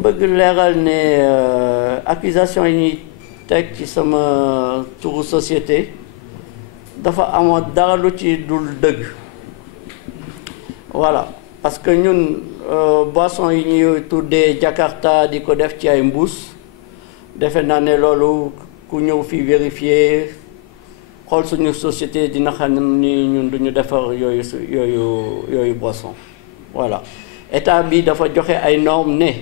bëgg leeral ne accusation yi ñuy teg ci sama turu société dafa amoon dara lu ci dul dëgg voilà parce que ñun boisson yi ñuy tuddee Jakarta di ko def ci ay mbuus defe naa ne loolu ku ñëw fii vérifier xool suñu société dina xam ni ñun duñu defar yooyu boisson voilà état bi dafa joxe ay normes ne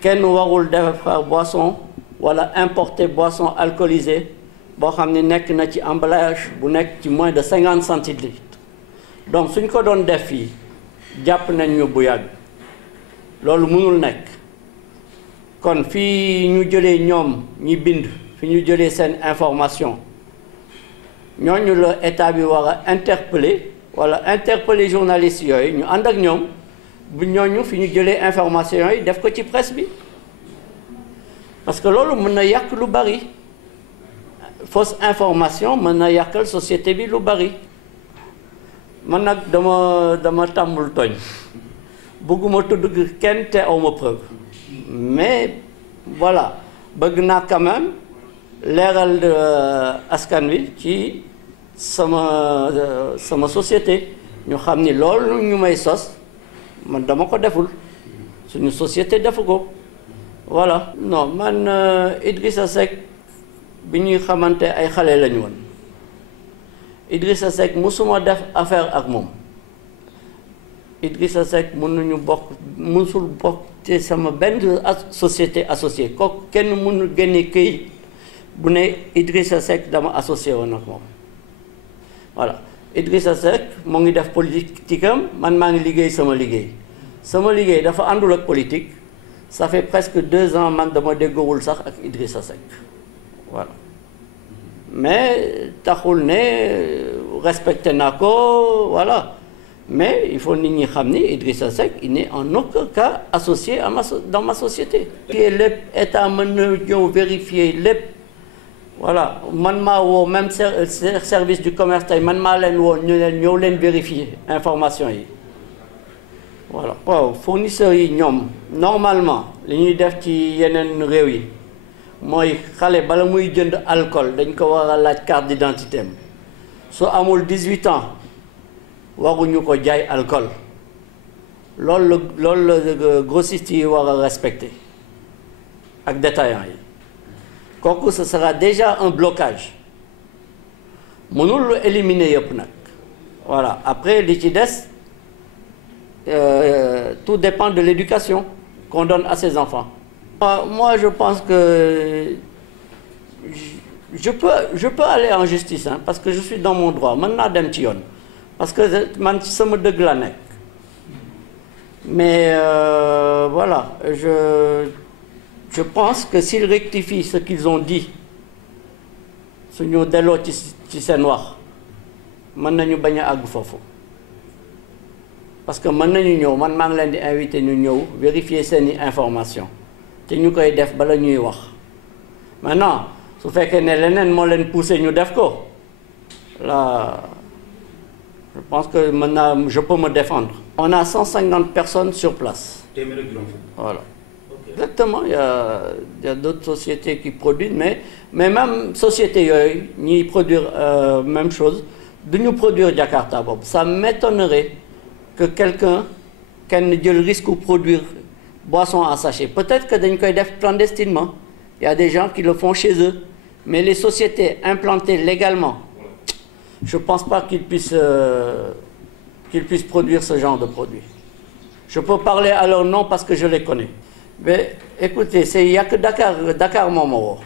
kenn warul defar boisson wala importer boisson alcoolisée boo xam ne nekk na ci emballage bu nekk ci moins de 50 centilitres donc suñ ko doon def fii jàpp nañ ñu bu yàgg loolu mënul nekk kon fii ñu jëlee ñoom ñi bind fi ñu jëlee seen information ñooñu la état bi war a interpeller wala interpeller journalistes yooyu ñu ànd ak ñoom bu ñooñu fi ñu jëlee information yi def ko ci presse bi parce que loolu mën na yàq lu bari fausse information mën na yàqal société bi lu bari man nag dama tàmmul tooñ bëgguma tudd kenn te awma preuve mais voilà bëgg naa quand même leeral askan wi ci sama société ñu xam ni loolu ñu may sos man dama ko deful suñu société defu ko voilà non man Idrissa Seck bi ñuy xamante ay xale lañu woon Idrissa Seck musuma def affaire ak moom Idrissa Seck musul bokk te sama benn société associée kooku kenn mënu génne këyit bu ne Idrissa Seck dama associé woon ak moom voilà Idrissa Seck moo ngi def politique am man maa ngi liggéey sama liggéey dafa àndul ak politique ça fait presque 2 ans man dama déggoowul sax ak Idrissa Seck voilà mais taxul ne respecté naa ko voilà mais il faut nit ñi xam ni Idrissa Seck il n'est en aucun cas associé dans ma société. lépp état mën na ñëw vérifier lépp voilà man maa woo même service du commerce tey man maa leen woo ñu leen ñëw leen vérifier information yi voilà. waaw fournisseurs yi ñoom normalement li ñuy def ci yeneen réew yi mooy xale bala muy jënd alcool dañ ko war a laaj carte d'identité am su amul 18 ans. waruñu ko jaay alcool loolu la grossiste yi war a respecter ak détaillant yi kooku ce sera déjà un blocage mënul éliminer yëpp nag voilà après li ci des tout dépend de l'éducation qu'on donne à ses enfants. Moi je pense que je peux aller en justice hein, parce que je suis dans mon droit mën naa dem ci yoon parce que man ci sama dëgg la nekk mais voilà je pense que s'ils rectifient ce qu'ils ont dit suñu delloo ci seen wax mën nañu bañ a àgg foofu parce que mën nañu ñëw man maa ngi leen di invité ñu ñëw vérifier seeni information te ñu koy def bala ñuy wax maintenant su fekkee ne leneen moo leen poussé ñu def ko là je pense que maintenant je peux me défendre. On a 150 personnes sur place. Voilà. Okay. Exactement. Il y a d'autres sociétés qui produisent, mais même sociétés qui produisent même chose, de nous produire Jakarta. Ça m'étonnerait que quelqu'un ait le risque de produire boisson en sachet. Peut-être que nous le clandestinement. Il y a des gens qui le font chez eux. Mais les sociétés implantées légalement, je ne pense pas qu'ils puissent produire ce genre de produit. Je peux parler à leur nom parce que je les connais. Mais écoutez, il n'y a que Dakar Momo.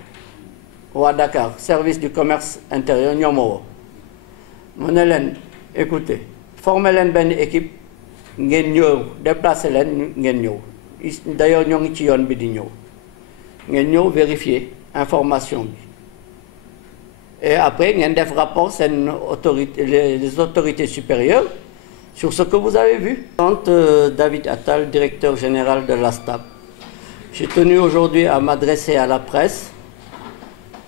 Ou à Dakar, service du commerce intérieur, Nyomo. Monelen, écoutez, formez une équipe, déplacez len, d'ailleurs, nous avons dit vérifier l'information. Et après, il y a des rapports, c'est les autorités supérieures sur ce que vous avez vu. David Attal, directeur général de l'ASTAP. J'ai tenu aujourd'hui à m'adresser à la presse.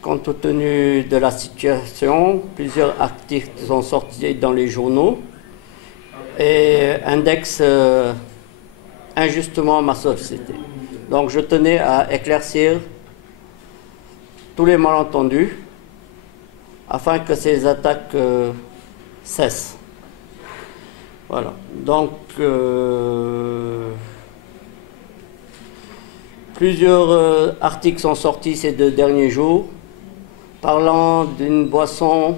Compte tenu de la situation, plusieurs articles sont sortis dans les journaux et Index injustement ma société. Donc je tenais à éclaircir tous les malentendus afin que ces attaques cessent. Voilà. Donc plusieurs articles sont sortis ces 2 derniers jours parlant d'une boisson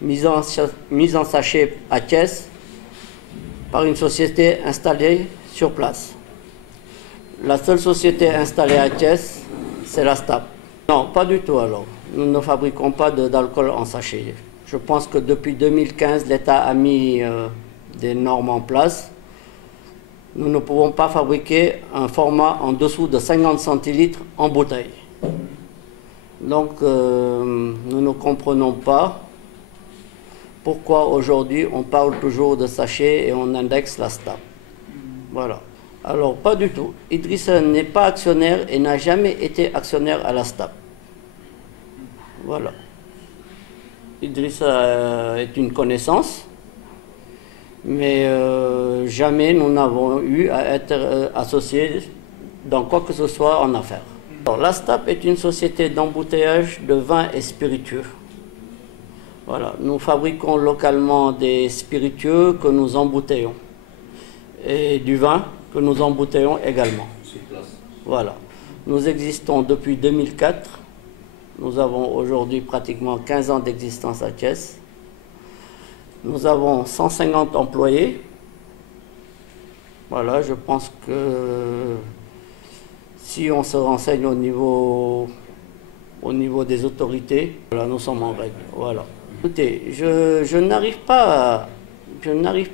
mise en sachet à Thiès par une société installée sur place. La seule société installée à Thiès, c'est la STAP. Non, pas du tout alors. Nous ne fabriquons pas d'alcool en sachet. Je pense que depuis 2015, l'État a mis des normes en place. Nous ne pouvons pas fabriquer un format en dessous de 50 centilitres en bouteille. Donc, nous ne comprenons pas pourquoi aujourd'hui on parle toujours de sachet et on indexe la STAP. Voilà. Alors, pas du tout. Idrissa n'est pas actionnaire et n'a jamais été actionnaire à la STAP. Voilà. Idrissa est une connaissance, mais jamais nous n'avons eu à être associés dans quoi que ce soit en affaires. Alors, la STAP est une société d'embouteillage de vins et spiritueux. Voilà. Nous fabriquons localement des spiritueux que nous embouteillons et du vin que nous embouteillons également. Voilà. Nous existons depuis 2004. Nous avons aujourd'hui pratiquement 15 ans d'existence à Thiès. Nous avons 150 employés. Voilà, je pense que si on se renseigne au niveau des autorités, voilà, nous sommes en règle. Voilà. Écoutez, je n'arrive pas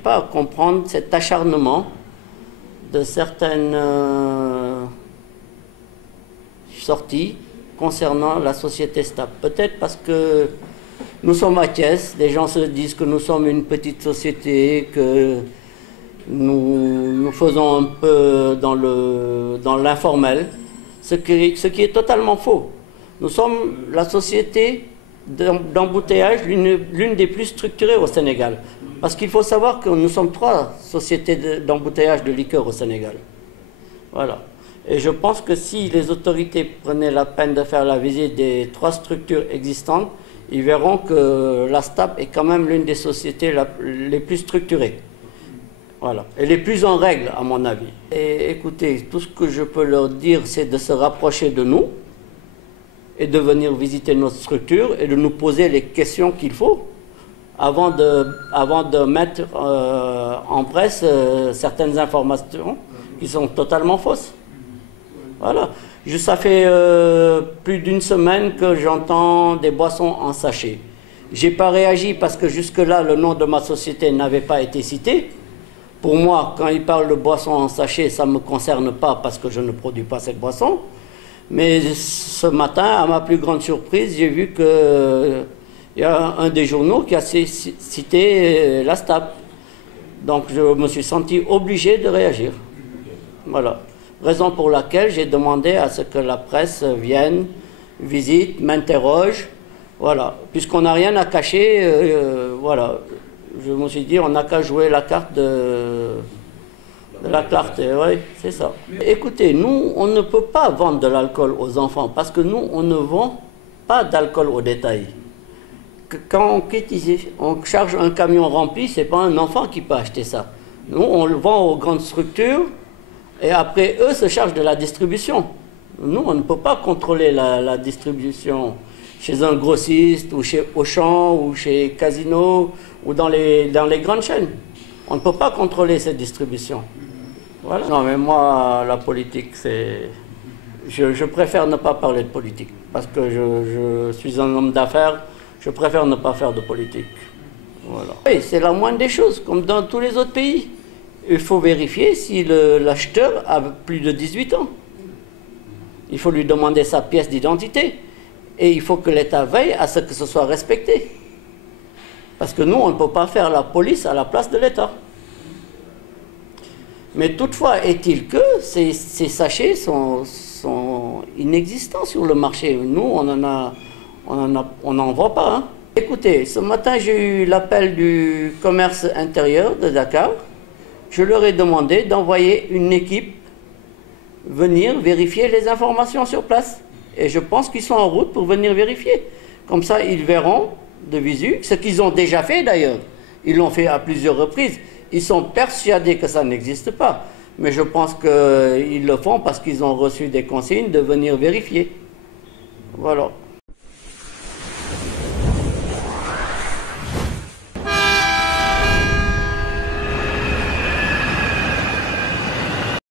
à comprendre cet acharnement de certaines sorties concernant la société STAP. Peut-être parce que nous sommes à Thiès, les gens se disent que nous sommes une petite société, que nous faisons un peu dans l'informel, ce qui est totalement faux. Nous sommes la société d'embouteillage, l'une des plus structurées au Sénégal. Parce qu'il faut savoir que nous sommes 3 sociétés d'embouteillage de liqueurs au Sénégal. Voilà. Et je pense que si les autorités prenaient la peine de faire la visite des 3 structures existantes, ils verront que la STAP est quand même l'une des sociétés les plus structurées. Voilà. Et les plus en règle, à mon avis. Et écoutez, tout ce que je peux leur dire, c'est de se rapprocher de nous et de venir visiter notre structure et de nous poser les questions qu'il faut avant de mettre en presse certaines informations qui sont totalement fausses. Voilà. Ça fait plus d'1 semaine que j'entends des boissons en sachet. Je n'ai pas réagi parce que jusque-là, le nom de ma société n'avait pas été cité. Pour moi, quand ils parlent de boissons en sachet, ça ne me concerne pas parce que je ne produis pas cette boisson. Mais ce matin, à ma plus grande surprise, j'ai vu qu'il y a un des journaux qui a cité la STAP. Donc je me suis senti obligé de réagir. Voilà. Raison pour laquelle j'ai demandé à ce que la presse vienne, visite, m'interroge. Voilà. Puisqu'on n'a rien à cacher, voilà. Je me suis dit, on n'a qu'à jouer la carte de la clarté. Oui, c'est ça. Écoutez, nous, on ne peut pas vendre de l'alcool aux enfants parce que nous, on ne vend pas d'alcool au détail. Quand on quitte ici, on charge un camion rempli, ce n'est pas un enfant qui peut acheter ça. Nous, on le vend aux grandes structures et après, eux se chargent de la distribution. Nous, on ne peut pas contrôler la distribution chez un grossiste ou chez Auchan ou chez Casino ou dans les grandes chaînes. On ne peut pas contrôler cette distribution. Voilà. Non, mais moi, la politique, c'est... Je préfère ne pas parler de politique parce que je suis un homme d'affaires. Je préfère ne pas faire de politique. Voilà. Oui, c'est la moindre des choses, comme dans tous les autres pays. Il faut vérifier si l'acheteur a plus de 18 ans. Il faut lui demander sa pièce d'identité. Et il faut que l'État veille à ce que ce soit respecté. Parce que nous, on ne peut pas faire la police à la place de l'État. Mais toutefois, est-il que ces sachets sont inexistants sur le marché. Nous, on n'en voit pas. Hein. Écoutez, ce matin, j'ai eu l'appel du commerce intérieur de Dakar. Je leur ai demandé d'envoyer une équipe venir vérifier les informations sur place. Et je pense qu'ils sont en route pour venir vérifier. Comme ça, ils verront de visu, ce qu'ils ont déjà fait d'ailleurs. Ils l'ont fait à plusieurs reprises. Ils sont persuadés que ça n'existe pas. Mais je pense qu'ils le font parce qu'ils ont reçu des consignes de venir vérifier. Voilà.